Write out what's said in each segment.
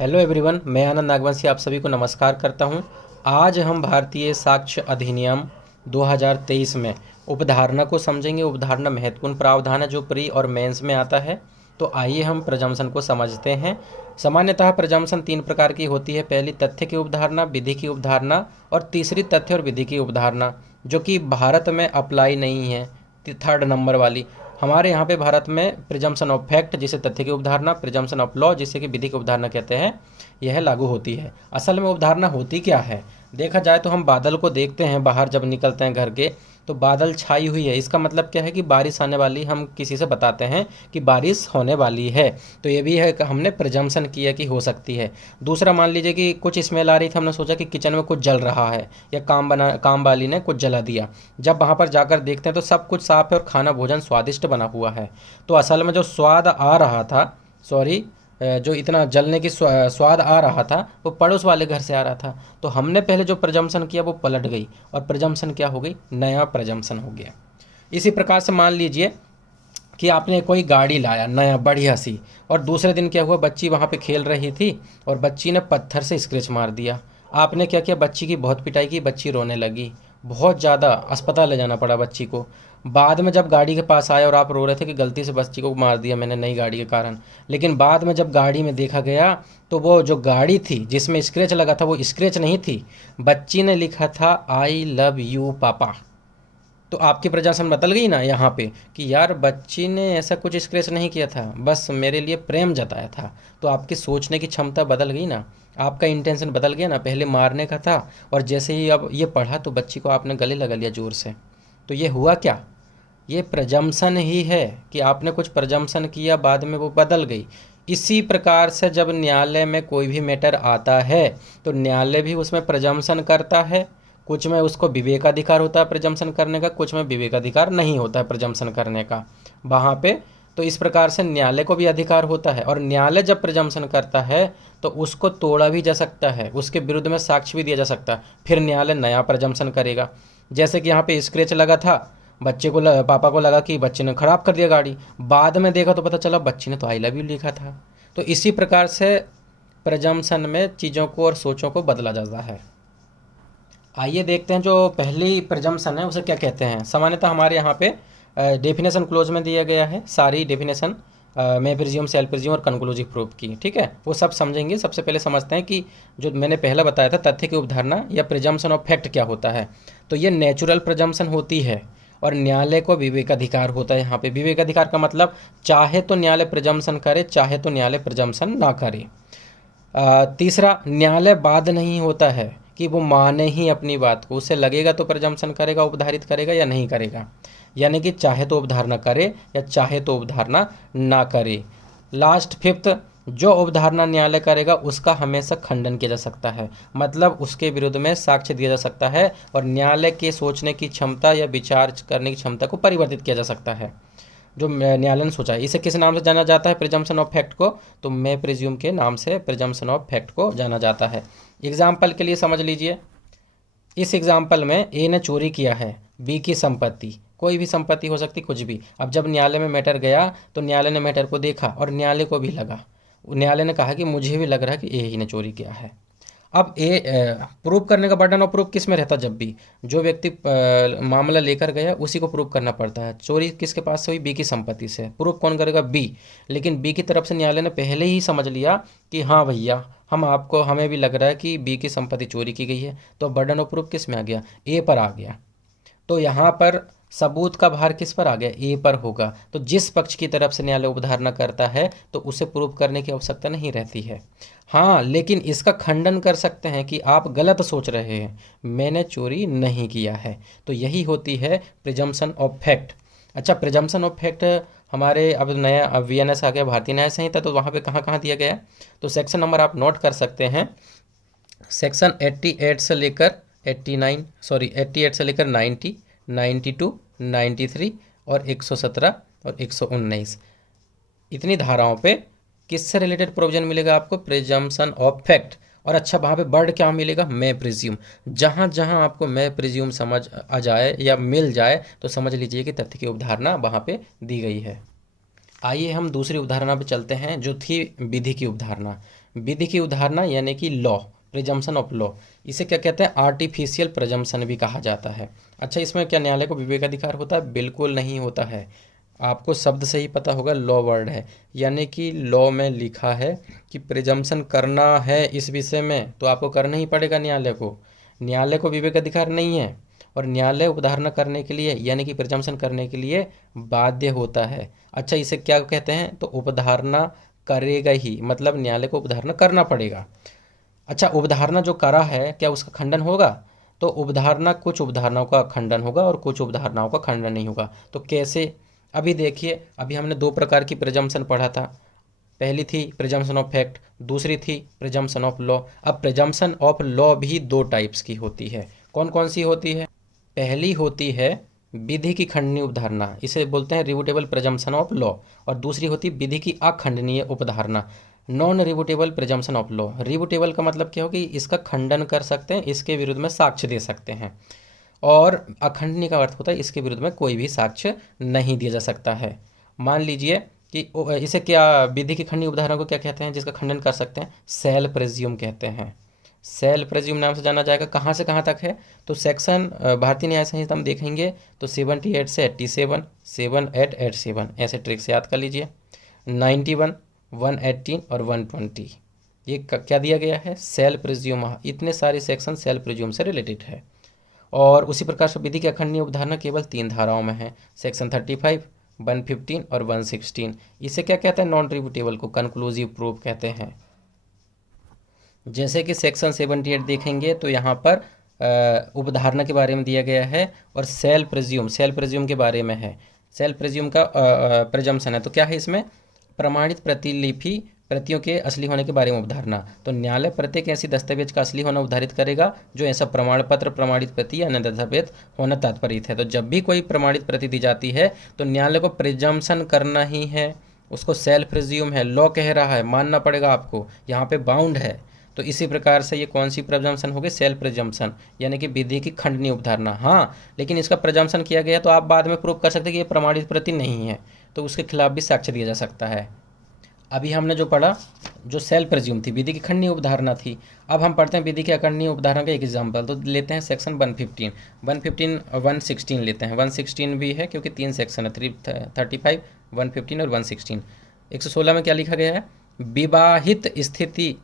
Hello everyone, मैं आनंद नागवंशी आप सभी को नमस्कार करता हूं। आज हम भारतीय साक्ष्य अधिनियम 2023 में उपधारणा को समझेंगे। उपधारणा महत्वपूर्ण प्रावधान है जो प्री और मेंस में आता है। तो आइए हम प्रजम्पशन को समझते हैं। सामान्यतः प्रजम्पशन तीन प्रकार की होती है। पहली तथ्य की उपधारणा, विधि की उपधारणा और तीसरी तथ्य और विधि की उपधारणा, जो कि भारत में अप्लाई नहीं है। थर्ड नंबर वाली हमारे यहाँ पे भारत में प्रिजम्पशन ऑफ फैक्ट, जिसे तथ्य की उपधारणा, प्रिजम्पशन ऑफ लॉ, जिसे कि विधि की उपधारणा कहते हैं, यह लागू होती है। असल में उपधारणा होती क्या है? देखा जाए तो हम बादल को देखते हैं, बाहर जब निकलते हैं घर के तो बादल छाई हुई है, इसका मतलब क्या है कि बारिश आने वाली। हम किसी से बताते हैं कि बारिश होने वाली है, तो ये भी है कि हमने प्रिजम्पशन किया कि हो सकती है। दूसरा, मान लीजिए कि कुछ स्मेल आ रही थी, हमने सोचा कि किचन में कुछ जल रहा है या काम वाली ने कुछ जला दिया। जब वहाँ पर जाकर देखते हैं तो सब कुछ साफ है और खाना भोजन स्वादिष्ट बना हुआ है। तो असल में जो स्वाद आ रहा था, सॉरी, जो इतना जलने की स्वाद आ रहा था वो पड़ोस वाले घर से आ रहा था। तो हमने पहले जो प्रजम्पशन किया वो पलट गई और प्रजम्पशन क्या हो गई? नया प्रजम्पशन हो गया। इसी प्रकार से मान लीजिए कि आपने कोई गाड़ी लाया नया बढ़िया सी, और दूसरे दिन क्या हुआ, बच्ची वहाँ पे खेल रही थी और बच्ची ने पत्थर से स्क्रैच मार दिया। आपने क्या किया? बच्ची की बहुत पिटाई की, बच्ची रोने लगी, बहुत ज़्यादा, अस्पताल ले जाना पड़ा बच्ची को। बाद में जब गाड़ी के पास आए और आप रो रहे थे कि गलती से बच्ची को मार दिया मैंने नई गाड़ी के कारण, लेकिन बाद में जब गाड़ी में देखा गया तो वो जो गाड़ी थी जिसमें स्क्रैच लगा था वो स्क्रैच नहीं थी, बच्ची ने लिखा था आई लव यू पापा। तो आपकी प्रजासन बदल गई ना यहाँ पे कि यार बच्ची ने ऐसा कुछ स्क्रैच नहीं किया था, बस मेरे लिए प्रेम जताया था। तो आपकी सोचने की क्षमता बदल गई ना, आपका इंटेंशन बदल गया ना। पहले मारने का था और जैसे ही अब ये पढ़ा तो बच्ची को आपने गले लगा लिया जोर से। तो ये हुआ क्या? ये प्रजम्पशन ही है कि आपने कुछ प्रजम्पशन किया, बाद में वो बदल गई। इसी प्रकार से जब न्यायालय में कोई भी मैटर आता है तो न्यायालय भी उसमें प्रजम्पशन करता है। कुछ में उसको विवेकाधिकार होता है प्रजम्पशन करने का, कुछ में विवेकाधिकार नहीं होता है प्रजम्पशन करने का वहाँ पे। तो इस प्रकार से न्यायालय को भी अधिकार होता है, और न्यायालय जब प्रजम्पशन करता है तो उसको तोड़ा भी जा सकता है, उसके विरुद्ध में साक्ष्य भी दिया जा सकता है। फिर न्यायालय नया प्रजम्पशन करेगा। जैसे कि यहाँ पे स्क्रैच लगा था, बच्चे को पापा को लगा कि बच्चे ने खराब कर दिया गाड़ी, बाद में देखा तो पता चला बच्ची ने तो आई लव यू लिखा था। तो इसी प्रकार से प्रजम्पशन में चीज़ों को और सोचों को बदला जाता है। आइए देखते हैं जो पहली प्रजम्पशन है उसे क्या कहते हैं। सामान्यतः हमारे यहाँ पे डेफिनेशन क्लोज में दिया गया है, सारी डेफिनेशन मैं प्रिज्यूम, सेल प्रिज्यूम और कंक्लूसिव प्रूफ की, ठीक है, वो सब समझेंगे। सबसे पहले समझते हैं कि जो मैंने पहला बताया था तथ्य की उपधारणा या प्रिजम्पशन ऑफ फैक्ट क्या होता है। तो ये नेचुरल प्रजम्पशन होती है और न्यायालय को विवेकाधिकार होता है। यहाँ पे विवेकाधिकार का मतलब चाहे तो न्यायालय प्रजम्पशन करे, चाहे तो न्यायालय प्रजम्पशन ना करे। तीसरा, न्यायालय बाध नहीं होता है कि वो माने ही अपनी बात को, उसे लगेगा तो प्रजम्पशन करेगा, उपधारित करेगा या नहीं करेगा, यानी कि चाहे तो उपधारणा करे या चाहे तो उपधारणा ना करे। लास्ट फिफ्थ, जो उपधारणा न्यायालय करेगा उसका हमेशा खंडन किया जा सकता है, मतलब उसके विरुद्ध में साक्ष्य दिया जा सकता है और न्यायालय के सोचने की क्षमता या विचार करने की क्षमता को परिवर्तित किया जा सकता है। जो न्यायालय ने सोचा है, इसे किस नाम से जाना जाता है प्रिजम्पशन ऑफ फैक्ट को? तो मैं प्रिज्यूम के नाम से प्रिजम्पशन ऑफ फैक्ट को जाना जाता है। एग्जाम्पल के लिए समझ लीजिए, इस एग्जाम्पल में ए ने चोरी किया है बी की संपत्ति, कोई भी संपत्ति हो सकती, कुछ भी। अब जब न्यायालय में मैटर गया तो न्यायालय ने मैटर को देखा और न्यायालय को भी लगा, न्यायालय ने कहा कि मुझे भी लग रहा है कि ए ही ने चोरी किया है। अब प्रूव करने का बर्डन ऑफ प्रूफ किस में रहता? जब भी जो व्यक्ति मामला लेकर गया उसी को प्रूव करना पड़ता है। चोरी किसके पास से हुई? बी की संपत्ति से। प्रूफ कौन करेगा? बी। लेकिन बी की तरफ से न्यायालय ने पहले ही समझ लिया कि हाँ भैया, हमें भी लग रहा है कि बी की संपत्ति चोरी की गई है। तो बर्डन ऑफ प्रूफ किस में आ गया? ए पर आ गया। तो यहाँ पर सबूत का भार किस पर आ गया? ए पर होगा। तो जिस पक्ष की तरफ से न्यायालय उपधारणा करता है तो उसे प्रूव करने की आवश्यकता नहीं रहती है। हाँ, लेकिन इसका खंडन कर सकते हैं कि आप गलत सोच रहे हैं, मैंने चोरी नहीं किया है। तो यही होती है प्रिजम्पशन ऑफ फैक्ट। अच्छा, प्रिजम्पशन ऑफ फैक्ट हमारे अब नया वीएनएस आ गया, भारतीय न्याय संहिता, तो वहाँ पे कहाँ कहाँ दिया गया है? तो सेक्शन नंबर आप नोट कर सकते हैं। सेक्शन 88 से लेकर 88 से लेकर 90, 92, 93 और 117 और 119, इतनी धाराओं पे किससे रिलेटेड प्रोविजन मिलेगा आपको? Presumption of fact. और अच्छा, वहाँ पे वर्ड क्या मिलेगा? मैं प्रिज्यूम। जहाँ जहाँ आपको मैं प्रिज्यूम समझ आ जाए या मिल जाए तो समझ लीजिए कि तथ्य की उपधारणा वहाँ पे दी गई है। आइए हम दूसरी उपधारणा पे चलते हैं जो थी विधि की उपधारणा। विधि की अवधारणा यानी कि लॉ, प्रिजम्पशन ऑफ लॉ, इसे क्या कहते हैं, आर्टिफिशियल प्रिजम्पशन भी कहा जाता है। अच्छा, इसमें क्या न्यायालय को विवेकाधिकार होता है? बिल्कुल नहीं होता है। आपको शब्द से ही पता होगा, लॉ वर्ड है, यानी कि लॉ में लिखा है कि प्रिजम्पशन करना है इस विषय में तो आपको करना ही पड़ेगा न्यायालय को। न्यायालय को विवेकाधिकार नहीं है और न्यायालय उपधारणा करने के लिए यानी कि प्रिजम्पशन करने के लिए बाध्य होता है। अच्छा, इसे क्या कहते हैं? तो उपधारणा करेगा ही, मतलब न्यायालय को उपधारणा करना पड़ेगा। अच्छा, उपधारणा जो करा है क्या उसका खंडन होगा? तो उपधारणा, कुछ उपधारणाओं का खंडन होगा और कुछ उपधारणाओं का खंडन नहीं होगा। तो कैसे? अभी देखिए, अभी हमने दो प्रकार की प्रिजम्पशन पढ़ा था। पहली थी प्रिजम्पशन ऑफ फैक्ट, दूसरी थी प्रिजम्पशन ऑफ लॉ। अब प्रिजम्पशन ऑफ लॉ भी दो टाइप्स की होती है। कौन कौन सी होती है? पहली होती है विधि की खंडनीय उपधारणा, इसे बोलते हैं रिवोटेबल प्रिजम्पशन ऑफ लॉ, और दूसरी होती है विधि की अखंडनीय उपधारणा, नॉन रिवोटेबल प्रिजम्पशन ऑफ लॉ। रिवोटेबल का मतलब क्या हो कि इसका खंडन कर सकते हैं, इसके विरुद्ध में साक्ष्य दे सकते हैं, और अखंडनीय का अर्थ होता है इसके विरुद्ध में कोई भी साक्ष्य नहीं दिया जा सकता है। मान लीजिए कि इसे क्या, विधि की खंडनीय उपधारणा को क्या कहते हैं जिसका खंडन कर सकते हैं? सेल प्रेज्यूम कहते हैं। सेल प्रेज्यूम नाम से जाना जाएगा। कहाँ से कहाँ तक है? तो सेक्शन भारतीय न्याय संहिता हम देखेंगे तो 78 से 87, 78, 87, ऐसे ट्रिक से याद कर लीजिए। 91, 118 और 120 ये क्या दिया गया है? सेल प्रेज्यूम। इतने सारे सेक्शन सेल प्रेज्यूम से रिलेटेड है। और उसी प्रकार से विधि की अखंडनीय उपधारणा केवल 3 धाराओं में है, सेक्शन 35, 115 और 116। इसे क्या कहते हैं? नॉन रिव्यूटेबल को कंक्लूसिव प्रूफ कहते हैं। जैसे कि सेक्शन 78 देखेंगे तो यहाँ पर उपधारणा के बारे में दिया गया है, और सेल प्रेज्यूम के बारे में है। सेल प्रेज्यूम का प्रिजम्पशन है, तो क्या है इसमें? प्रमाणित प्रतिलिपि प्रतियों के असली होने के बारे में उपधारणा। तो न्यायालय प्रत्येक ऐसी दस्तावेज का असली होना उद्धारित करेगा जो ऐसा प्रमाण पत्र, प्रमाणित प्रति या अन्य दस्तावेज होना तात्पर्य है। तो जब भी कोई प्रमाणित प्रति दी जाती है तो न्यायालय को प्रिजम्पशन करना ही है, उसको सेल प्रिज्यूम है, लॉ कह रहा है, मानना पड़ेगा आपको, यहाँ पे बाउंड है। तो इसी प्रकार से ये कौन सी प्रिजम्पशन होगी? सेल प्रिजम्पशन, यानी कि विधि की खंडनीय उपधारणा। हाँ, लेकिन इसका प्रिजम्पशन किया गया तो आप बाद में प्रूव कर सकते हैं कि ये प्रमाणित प्रति नहीं है, तो उसके खिलाफ भी साक्ष्य दिया जा सकता है। अभी हमने जो पढ़ा, जो सेल प्रेज्यूम थी, विधि की खंडनीय उपधारणा थी। अब हम पढ़ते हैं विधि की अखंडनीय उपधारणा का एक एग्जाम्पल, तो लेते हैं सेक्शन 115, 116 लेते हैं। 116 भी है क्योंकि 3 सेक्शन है, 35, 115 और 116। 116 में क्या लिखा गया है? विवाहित स्थिति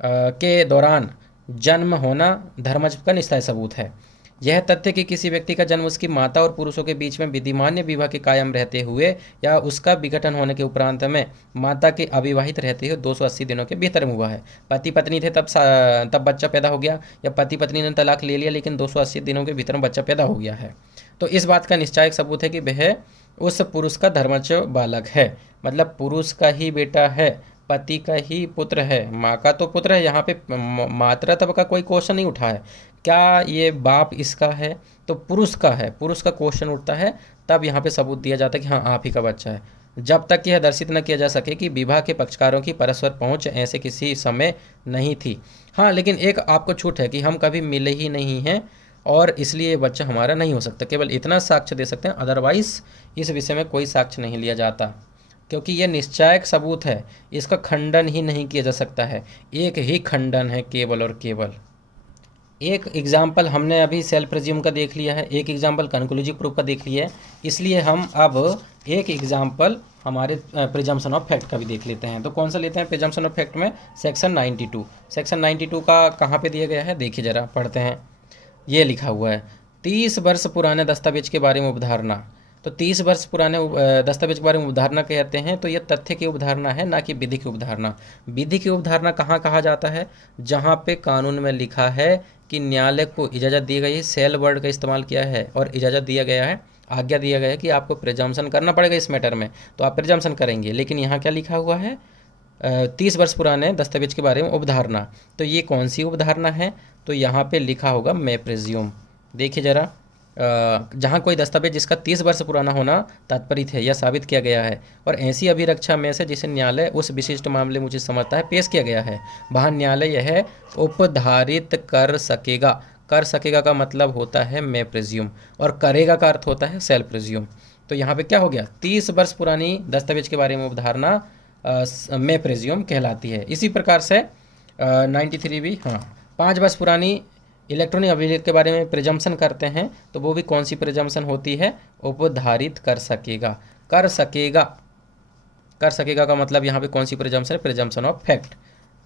के दौरान जन्म होना धर्मज का निश्चय सबूत है। यह तथ्य कि किसी व्यक्ति का जन्म उसकी माता और पुरुषों के बीच में विधिमान्य विवाह के कायम रहते हुए या उसका विघटन होने के उपरांत में माता के अविवाहित रहते हुए 280 दिनों के भीतर में हुआ है। पति पत्नी थे तब बच्चा पैदा हो गया, या पति पत्नी ने तलाक ले लिया लेकिन 280 दिनों के भीतर में बच्चा पैदा हो गया है, तो इस बात का निश्चायक सबूत है कि वह उस पुरुष का धर्मज बालक है, मतलब पुरुष का ही बेटा है, पति का ही पुत्र है, माँ का तो पुत्र है। यहाँ पे मातृत्व का कोई क्वेश्चन नहीं उठा है, क्या ये बाप इसका है? तो पुरुष का है, पुरुष का क्वेश्चन उठता है, तब यहाँ पे सबूत दिया जाता है कि हाँ आप ही का बच्चा है। जब तक यह दर्शित न किया जा सके कि विवाह के पक्षकारों की परस्पर पहुँच ऐसे किसी समय नहीं थी। हाँ, लेकिन एक आपको छूट है कि हम कभी मिले ही नहीं हैं और इसलिए बच्चा हमारा नहीं हो सकता, केवल इतना साक्ष्य दे सकते हैं, अदरवाइज इस विषय में कोई साक्ष्य नहीं लिया जाता, क्योंकि यह निश्चायक सबूत है, इसका खंडन ही नहीं किया जा सकता है। एक ही खंडन है, केवल और केवल। एक एग्जाम्पल हमने अभी सेल प्रेज्यूम का देख लिया है, एक एग्जाम्पल कंक्लूसिव प्रूफ का देख लिया है, इसलिए हम अब एक एग्जाम्पल हमारे प्रिजम्पशन ऑफ फैक्ट का भी देख लेते हैं। तो कौन सा लेते हैं प्रिजम्पशन ऑफ फैक्ट में? सेक्शन 92। सेक्शन 92 का कहाँ पे दिया गया है? देखिए जरा, पढ़ते हैं। ये लिखा हुआ है 30 वर्ष पुराने दस्तावेज के बारे में उपधारणा। तो 30 वर्ष पुराने दस्तावेज के बारे में उपधारणा कहते हैं, तो यह तथ्य की उपधारणा है, ना कि विधि की उपधारणा। विधि की उपधारणा कहाँ कहा जाता है? जहाँ पे कानून में लिखा है कि न्यायालय को इजाज़त दी गई है, सेल वर्ड का इस्तेमाल किया है और इजाज़त दिया गया है, आज्ञा दिया गया है कि आपको प्रिजम्पशन करना पड़ेगा इस मैटर में, तो आप प्रिजम्पशन करेंगे। लेकिन यहाँ क्या लिखा हुआ है? 30 वर्ष पुराने दस्तावेज के बारे में उपधारणा। तो ये कौन सी उपधारणा है? तो यहाँ पे लिखा होगा मैं प्रिज्यूम। देखिए जरा, जहाँ कोई दस्तावेज जिसका 30 वर्ष पुराना होना तात्पर्य है, यह साबित किया गया है, और ऐसी अभिरक्षा में से जिसे न्यायालय उस विशिष्ट मामले मुझे समझता है पेश किया गया है, वहाँ न्यायालय यह उपधारित कर सकेगा। कर सकेगा का मतलब होता है मैं प्रिज्यूम, और करेगा का अर्थ होता है सेल प्रिज्यूम। तो यहाँ पे क्या हो गया? 30 वर्ष पुरानी दस्तावेज के बारे में उपधारणा में प्रेज्यूम कहलाती है। इसी प्रकार से 93 भी, हाँ, 5 वर्ष पुरानी इलेक्ट्रॉनिक अभिलेख के बारे में प्रिजम्पशन करते हैं तो वो भी कौन सी प्रिजम्पशन होती है? उपधारित कर सकेगा। कर सकेगा, कर सकेगा का मतलब यहाँ पे कौन सी प्रिजम्पशन है? प्रिजम्पशन ऑफ फैक्ट,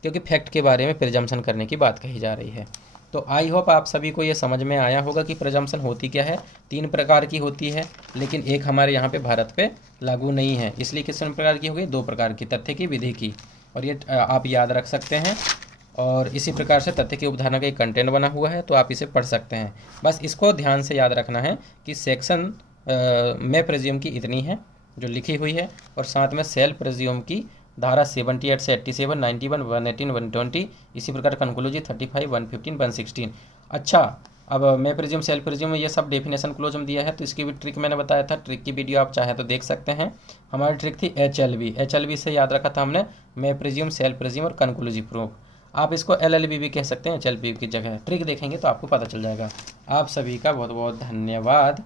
क्योंकि फैक्ट के बारे में प्रिजम्पशन करने की बात कही जा रही है। तो आई होप आप सभी को ये समझ में आया होगा कि प्रिजम्पशन होती क्या है। 3 प्रकार की होती है, लेकिन एक हमारे यहाँ पे भारत पे लागू नहीं है, इसलिए किस प्रकार की होगी? 2 प्रकार की, तथ्य की, विधि की। और ये आप याद रख सकते हैं। और इसी प्रकार से तथ्य की उपधारणा का एक कंटेंट बना हुआ है, तो आप इसे पढ़ सकते हैं। बस इसको ध्यान से याद रखना है कि सेक्शन में प्रेज्यूम की इतनी है जो लिखी हुई है, और साथ में सेल्फ प्रेज्यूम की धारा 78 से 87, 91, 118, 120, इसी प्रकार कंक्लूजिव 35, 115, 116। अच्छा, अब मैं प्रेज्यूम, सेल्फ प्रेज्यूम, ये सब डेफिनेशन क्लोज में दिया है, तो इसकी भी ट्रिक मैंने बताया था। ट्रिक की वीडियो आप चाहें तो देख सकते हैं। हमारी ट्रिक थी HLV से याद रखा था हमने, मैं प्रेज्यूम, सेल्फ प्रेज्यूम और कंक्लूजिव प्रूफ। आप इसको LLB भी कह सकते हैं HLB की जगह। ट्रिक देखेंगे तो आपको पता चल जाएगा। आप सभी का बहुत बहुत धन्यवाद।